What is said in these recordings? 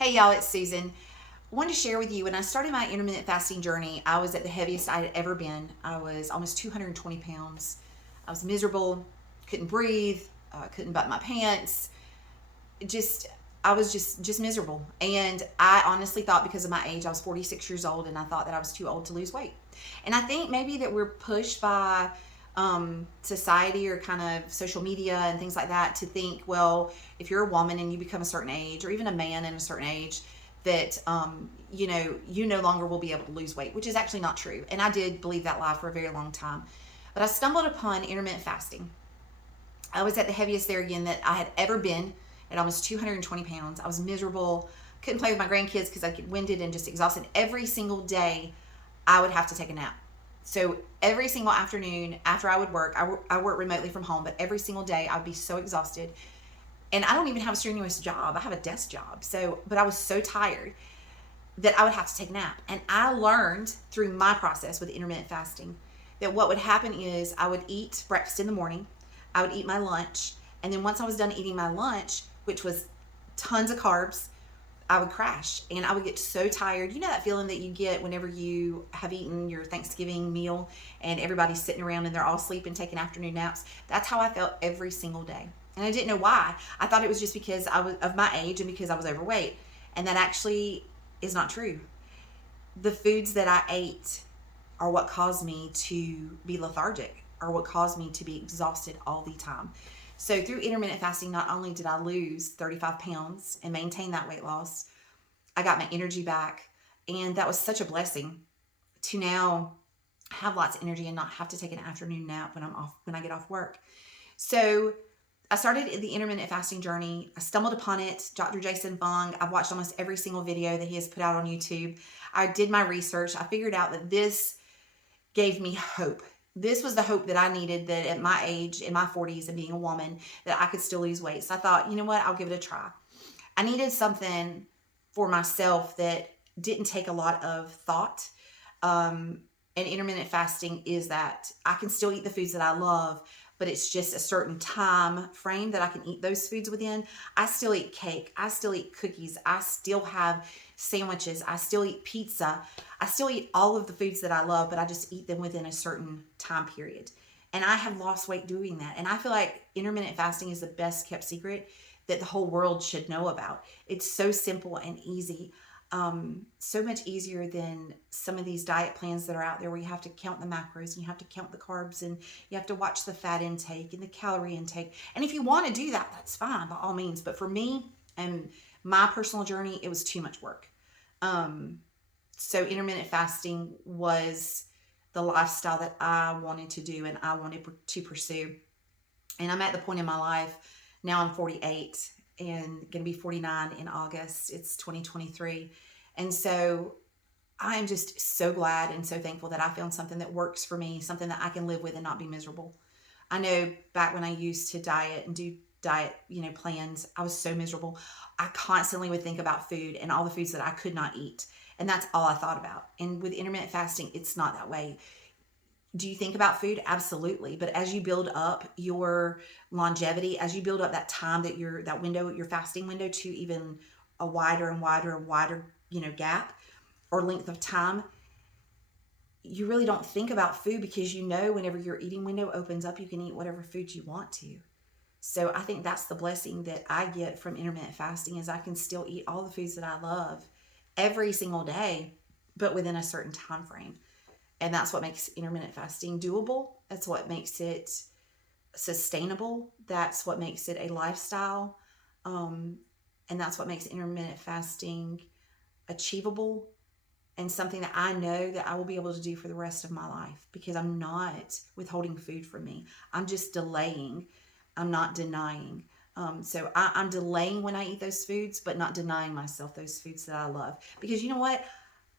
Hey y'all, it's Susan. I wanted to share with you when I started my intermittent fasting journey, I was at the heaviest I had ever been. I was almost 220 pounds. I was miserable, couldn't breathe, couldn't button my pants. Just I was just miserable. And I honestly thought because of my age, I was 46 years old, and I thought that I was too old to lose weight. And I think maybe that we're pushed by society or kind of social media and things like that to think, well, if you're a woman and you become a certain age, or even a man in a certain age, that you no longer will be able to lose weight, which is actually not true. And I did believe that lie for a very long time. But I stumbled upon intermittent fasting. I was at the heaviest there again that I had ever been, at almost 220 pounds. I was miserable, couldn't play with my grandkids because I get winded and just exhausted. Every single day, I would have to take a nap. So every single afternoon after I would work, I work remotely from home, but every single day I would be so exhausted. And I don't even have a strenuous job. I have a desk job. But I was so tired that I would have to take a nap. And I learned through my process with intermittent fasting that what would happen is I would eat breakfast in the morning, I would eat my lunch, and then once I was done eating my lunch, which was tons of carbs, I would crash and I would get so tired. You know that feeling that you get whenever you have eaten your Thanksgiving meal and everybody's sitting around and they're all sleeping, taking afternoon naps? That's how I felt every single day. And I didn't know why. I thought it was just because I was of my age and because I was overweight. And that actually is not true. The foods that I ate are what caused me to be lethargic, or what caused me to be exhausted all the time. So through intermittent fasting, not only did I lose 35 pounds and maintain that weight loss, I got my energy back. And that was such a blessing to now have lots of energy and not have to take an afternoon nap when I get off work. So I started the intermittent fasting journey. I stumbled upon it. Dr. Jason Fung. I've watched almost every single video that he has put out on YouTube. I did my research. I figured out that this gave me hope. This was the hope that I needed, that at my age, in my 40s and being a woman, that I could still lose weight. So I thought, you know what, I'll give it a try. I needed something for myself that didn't take a lot of thought. And intermittent fasting is that I can still eat the foods that I love, but it's just a certain time frame that I can eat those foods within. I still eat cake. I still eat cookies. I still have sandwiches. I still eat pizza. I still eat all of the foods that I love, but I just eat them within a certain time period. And I have lost weight doing that. And I feel like intermittent fasting is the best kept secret that the whole world should know about. It's so simple and easy. So much easier than some of these diet plans that are out there where you have to count the macros and you have to count the carbs and you have to watch the fat intake and the calorie intake. And if you want to do that, that's fine by all means. But for me and my personal journey, it was too much work. So intermittent fasting was the lifestyle that I wanted to do and I wanted to pursue. And I'm at the point in my life now, I'm 48 and going to be 49 in August. It's 2023. And so I am just so glad and so thankful that I found something that works for me, something that I can live with and not be miserable. I know back when I used to diet and do diet, plans, I was so miserable. I constantly would think about food and all the foods that I could not eat. And that's all I thought about. And with intermittent fasting, it's not that way. Do you think about food? Absolutely. But as you build up your longevity, as you build up that time that that window, your fasting window, to even a wider and wider and wider, gap or length of time, you really don't think about food because whenever your eating window opens up, you can eat whatever food you want to. So I think that's the blessing that I get from intermittent fasting, is I can still eat all the foods that I love every single day, but within a certain time frame. And that's what makes intermittent fasting doable. That's what makes it sustainable. That's what makes it a lifestyle. And that's what makes intermittent fasting achievable and something that I know that I will be able to do for the rest of my life, because I'm not withholding food from me. I'm just delaying. I'm not denying. So I'm delaying when I eat those foods, but not denying myself those foods that I love. Because you know what?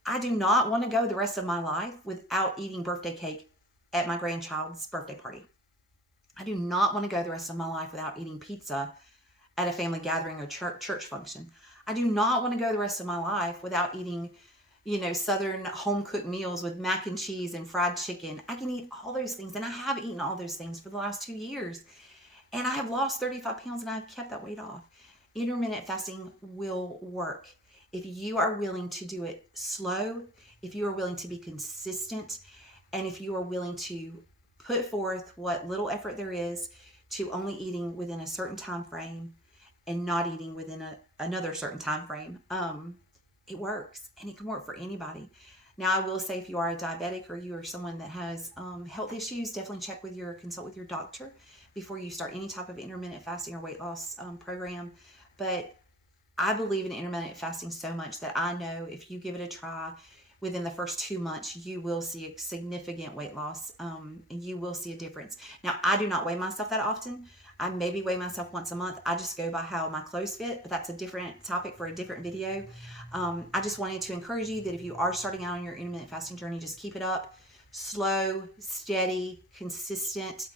I do not want to go the rest of my life without eating birthday cake at my grandchild's birthday party. I do not want to go the rest of my life without eating pizza at a family gathering or church function. I do not want to go the rest of my life without eating, Southern home cooked meals with mac and cheese and fried chicken. I can eat all those things. And I have eaten all those things for the last 2 years. And I have lost 35 pounds and I've kept that weight off. Intermittent fasting will work. If you are willing to do it slow, if you are willing to be consistent, and if you are willing to put forth what little effort there is to only eating within a certain time frame and not eating within another certain time frame, it works, and it can work for anybody. Now, I will say, if you are a diabetic or you are someone that has health issues, definitely consult with your doctor before you start any type of intermittent fasting or weight loss program. But I believe in intermittent fasting so much that I know if you give it a try, within the first 2 months, you will see a significant weight loss, and you will see a difference. Now, I do not weigh myself that often. I maybe weigh myself once a month. I just go by how my clothes fit, but that's a different topic for a different video. I just wanted to encourage you that if you are starting out on your intermittent fasting journey, just keep it up. Slow, steady, consistent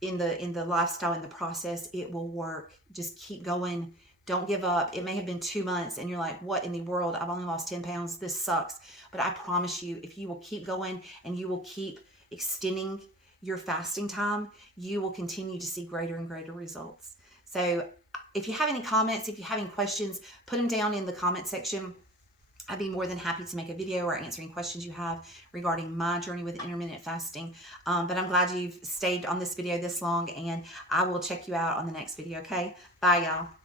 in the lifestyle, in the process. It will work. Just keep going. Don't give up. It may have been 2 months and you're like, what in the world? I've only lost 10 pounds. This sucks. But I promise you, if you will keep going and you will keep extending your fasting time, you will continue to see greater and greater results. So if you have any comments, if you have any questions, put them down in the comment section. I'd be more than happy to make a video or answering questions you have regarding my journey with intermittent fasting. But I'm glad you've stayed on this video this long, and I will check you out on the next video, okay? Bye, y'all.